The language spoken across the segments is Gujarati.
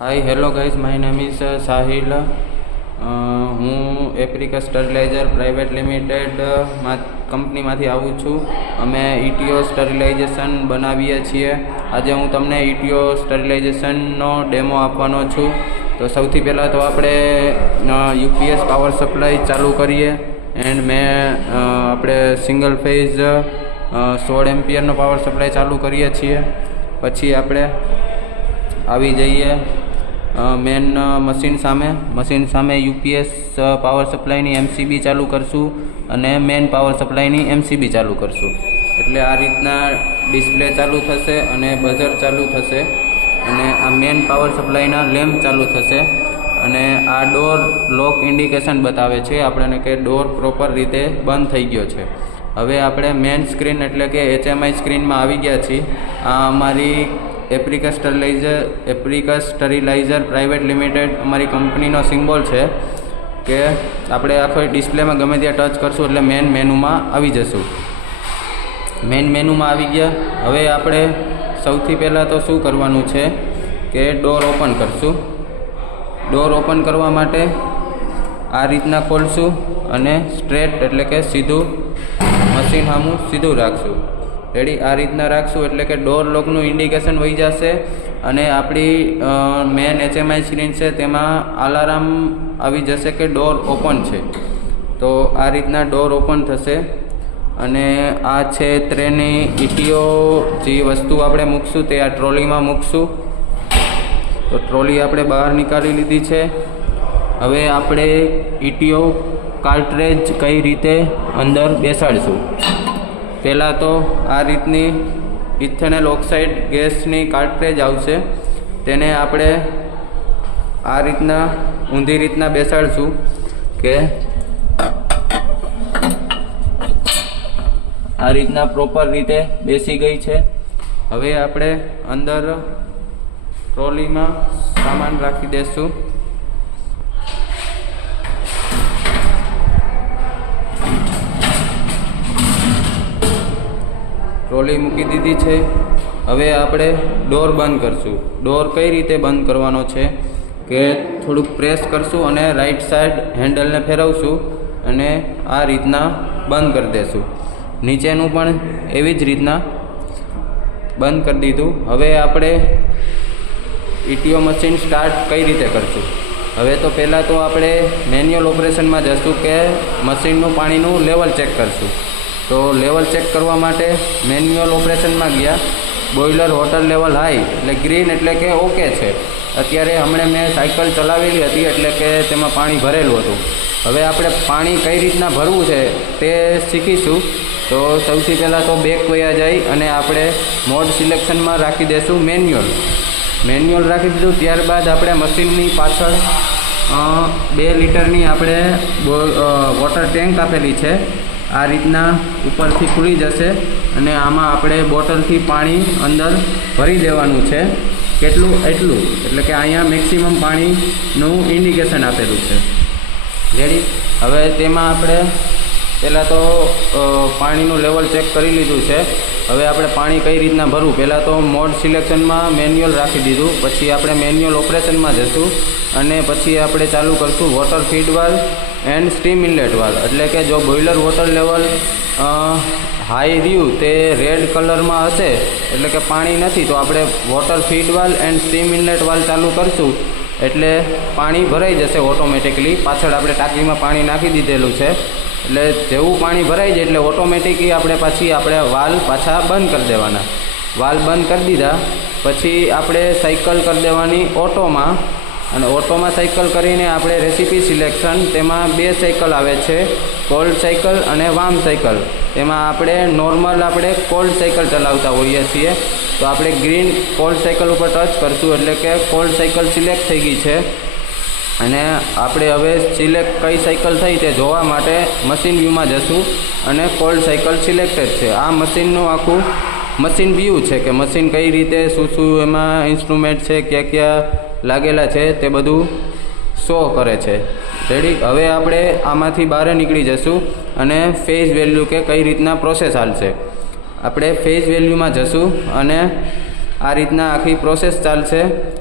Hi hello guys, my name is Sahil. હું એપ્રિકા સ્ટરીલાઇઝર પ્રાઇવેટ લિમિટેડ કંપનીમાંથી આવું છું. અમે ETO સ્ટરીલાઇઝેશન બનાવીએ છીએ. આજે હું તમને ETO સ્ટરીલાઇઝેશનનો ડેમો આપવાનો છું. તો સૌથી પહેલાં તો આપણે UPS પાવર સપ્લાય ચાલુ કરીએ. એન્ડ આપણે સિંગલ ફેઝ 16 એમ્પિયરનો પાવર સપ્લાય ચાલુ કરીએ છીએ. પછી આપણે આવી જઈએ મેન મશીન સામે UPS પાવર સપ્લાયની MCB ચાલુ કરશું અને મેન પાવર સપ્લાયની MCB ચાલુ કરશું. એટલે આ રીતના ડિસ્પ્લે ચાલુ થશે અને બઝર ચાલુ થશે અને આ મેન પાવર સપ્લાયના લેમ્પ ચાલુ થશે અને આ ડોર લોક ઇન્ડિકેશન બતાવે છે આપણને કે ડોર પ્રોપર રીતે બંધ થઈ ગયો છે. હવે આપણે મેન સ્ક્રીન એટલે કે HMI સ્ક્રીનમાં આવી ગયા છીએ. આ અમારી એપ્રિકા સ્ટરીલાઇઝર પ્રાઇવેટ લિમિટેડ અમારી કંપનીનો સિમ્બોલ છે કે આપણે આખો ડિસ્પ્લેમાં ગમે ત્યાં ટચ કરશું એટલે મેન મેનુમાં આવી જશું. મેન મેનુમાં આવી ગયા. હવે આપણે સૌથી પહેલાં તો શું કરવાનું છે કે ડોર ઓપન કરશું. ડોર ઓપન કરવા માટે આ રીતના ખોલશું અને સ્ટ્રેટ એટલે કે સીધું મશીન સામું સીધું રાખશું. રેડી, આ રીતના રાખશું એટલે કે ડોર લોકનું ઇન્ડિકેશન વહી જશે અને આપણી મેન HMI સ્ક્રીન છે તેમાં અલાર્મ આવી જશે કે ડોર ઓપન છે. તો આ રીતના ડોર ઓપન થશે અને આ છે ટ્રેની ETO જે વસ્તુ આપણે મૂકશું તે આ ટ્રોલીમાં મૂકશું. તો ટ્રોલી આપણે બહાર નીકાળી લીધી છે. હવે આપણે ETO કાર્ટ્રેજ કઈ રીતે અંદર બેસાડીશું. પહેલાં તો આ રીતની ઇથેનોલ ઓક્સાઇડ ગેસની કાર્ટ્રેજ આવશે. તેને આપણે આ રીતના ઊંધી રીતના બેસાડશું કે આ રીતના પ્રોપર રીતે બેસી ગઈ છે. હવે આપણે અંદર ટ્રોલીમાં સામાન રાખી દઈશું. ટ્રોલી મૂકી દીધી છે. હવે આપણે ડોર બંધ કરશું. ડોર કઈ રીતે બંધ કરવાનો છે કે થોડુંક પ્રેસ કરશું અને રાઈટ સાઈડ હેન્ડલને ફેરવશું અને આ રીતના બંધ કરી દઈશું. નીચેનું પણ એવી જ રીતના બંધ કરી દીધું. હવે આપણે ETO મશીન સ્ટાર્ટ કઈ રીતે કરશું. હવે તો પહેલાં તો આપણે મેન્યુઅલ ઓપરેશનમાં જશું કે મશીનનું પાણીનું લેવલ ચેક કરશું. તો લેવલ ચેક કરવા માટે મેન્યુઅલ ઓપરેશનમાં ગયા. બોઇલર વોટર લેવલ હાઈ એટલે ગ્રીન એટલે કે ઓકે છે. અત્યારે હમણાં મેં સાયકલ ચલાવેલી હતી એટલે કે તેમાં પાણી ભરેલું હતું. હવે આપણે પાણી કઈ રીતના ભરવું છે તે શીખીશું. તો સૌથી પહેલાં તો બેક વયા જાય અને આપણે મોડ સિલેક્શનમાં રાખી દઈશું મેન્યુઅલ રાખી દીધું. ત્યારબાદ આપણે મશીનની પાછળ 2 લીટરની આપણે વોટર ટેન્ક આપેલી છે. આ રીતના ઉપરથી ખુલી જશે અને આમાં આપણે બોટલથી પાણી અંદર ભરી દેવાનું છે. કેટલું એટલું એટલે કે અહીંયા મેક્સિમમ પાણીનું ઇન્ડિકેશન આપેલું છે. રેડી. હવે તેમાં આપણે પહેલાં તો પાણીનું લેવલ ચેક કરી લીધું છે. હવે આપણે પાણી કઈ રીતના ભરવું. પહેલાં તો મોડ સિલેક્શનમાં મેન્યુઅલ રાખી દીધું. પછી આપણે મેન્યુઅલ ઓપરેશનમાં જશું અને પછી આપણે ચાલુ કરશું water feed valve and steam inlet valve. એટલે કે જો બોઇલર વોટર લેવલ હાઈ રહ્યું તે રેડ કલરમાં હશે એટલે કે પાણી નથી, તો આપણે water feed valve and steam inlet valve ચાલુ કરશું એટલે પાણી ભરાઈ જશે ઓટોમેટિકલી. પાછળ આપણે ટાંકીમાં પાણી નાખી દીધેલું છે એટલે જેવું પાણી ભરાઈ જાય એટલે ઓટોમેટિકલી આપણે વાલ્વ પાછા બંધ કરી દેવાના. વાલ્વ બંધ કરી દીધા પછી આપણે સાયકલ કરી દેવાની ઓટોમાં અને ઓટોમાં સાયકલ કરીને આપણે રેસીપી સિલેક્શન. તેમાં 2 સાયકલ આવે છે, કોલ્ડ સાયકલ અને વાર્મ સાયકલ. તેમાં આપણે નોર્મલ કોલ્ડ સાયકલ ચલાવતા હોઈએ છીએ. તો આપણે ગ્રીન કોલ્ડ સાયકલ ઉપર ટચ કરશું એટલે કે કોલ્ડ સાયકલ સિલેક્ટ થઈ ગઈ છે. અને આપણે હવે સિલેક્ટ કઈ સાયકલ થઈ તે જોવા માટે મશીન વ્યૂમાં જશું અને કોલ્ડ સાયકલ સિલેક્ટેડ છે. આ મશીનનું આખું મશીન વ્યૂ છે કે મશીન કઈ રીતે શું એમાં ઇન્સ્ટ્રુમેન્ટ છે, ક્યાં લાગેલા છે તે બધું શો કરે છે. રેડી. હવે આપણે આમાંથી બહાર નીકળી જશું અને ફેઝ વેલ્યુ કે કઈ રીતના પ્રોસેસ હાલશે. આપણે ફેઝ વેલ્યુમાં જશું અને આ રીતના આખી પ્રોસેસ ચાલશે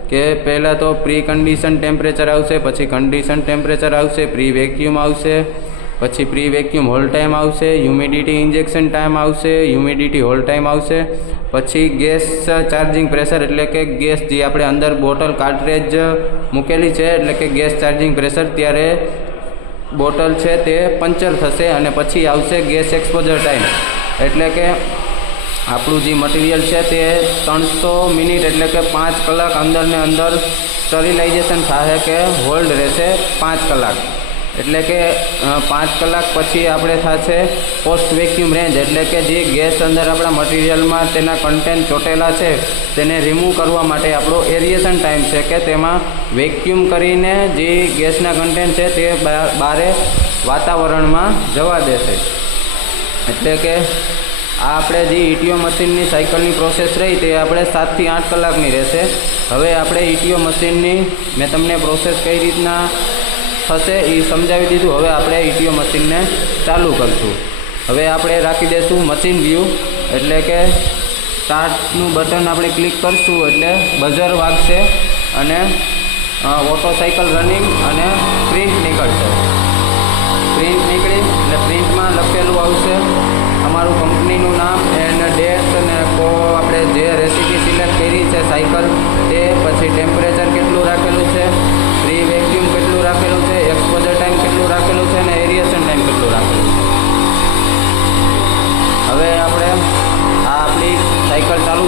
કે પહેલાં તો પ્રી કન્ડિશન ટેમ્પરેચર આવશે, પછી કન્ડિશન ટેમ્પરેચર આવશે, પ્રી વેક્યુમ આવશે, પછી પ્રી વેક્યુમ હોલ્ડ ટાઈમ આવશે, હ્યુમિડિટી ઇન્જેક્શન ટાઈમ આવશે, હ્યુમિડિટી હોલ્ડ ટાઈમ આવશે, પછી ગેસ ચાર્જિંગ પ્રેશર એટલે કે ગેસ જે આપણે અંદર બોટલ કાર્ટ્રેજ મૂકેલી છે એટલે કે ગેસ ચાર્જિંગ પ્રેશર ત્યારે બોટલ છે તે પંચર થશે, અને પછી આવશે ગેસ એક્સપોઝર ટાઈમ એટલે કે આપણું જે મટીરિયલ છે તે 300 મિનિટ એટલે કે 5 કલાક અંદર ને અંદર સ્ટરીલાઇઝેશન થશે કે હોલ્ડ રહેશે 5 કલાક, એટલે કે 5 કલાક પછી આપણે થશે પોસ્ટ વેક્યુમ રેન્જ એટલે કે જે ગેસ અંદર આપણા મટીરિયલમાં તેના કન્ટેન્ટ ચોટેલા છે તેને રિમૂવ કરવા માટે આપણો એરિએશન ટાઈમ છે કે તેમાં વેક્યુમ કરીને જે ગેસના કન્ટેન્ટ છે તે બારે વાતાવરણમાં જવા દેશે. એટલે કે આ આપણે જે ETO મશીનની સાયકલની પ્રોસેસ રહી તે આપણે 7 થી 8 કલાકની રહેશે. હવે આપણે ETO મશીનની મેં તમને પ્રોસેસ કઈ રીતના થશે એ સમજાવી દીધું. હવે આપણે ETO મશીનને ચાલુ કરશું. હવે આપણે રાખી દઈશું મશીન વ્યૂ એટલે કે સ્ટાર્ટનું બટન આપણે ક્લિક કરશું એટલે બઝર વાગશે અને ઓટો સાયકલ રનિંગ અને પ્રિન્ટ નીકળશે. પ્રિન્ટ નીકળી એટલે પ્રિન્ટમાં લખેલું આવશે અમારું કંપનીનું નામ એન્ડ ડેટ અને આપણે જે રેસીપી સિલેક્ટ કરી છે સાયકલ તે, પછી ટેમ્પરેચર કેટલું રાખેલું છે, પ્રી વેક્યુમ કેટલું રાખેલું છે, એક્સપોઝર ટાઈમ કેટલું રાખેલું છે અને એરિએશન ટાઈમ કેટલું રાખેલું છે. હવે આપણે આ આપણી સાયકલ ચાલુ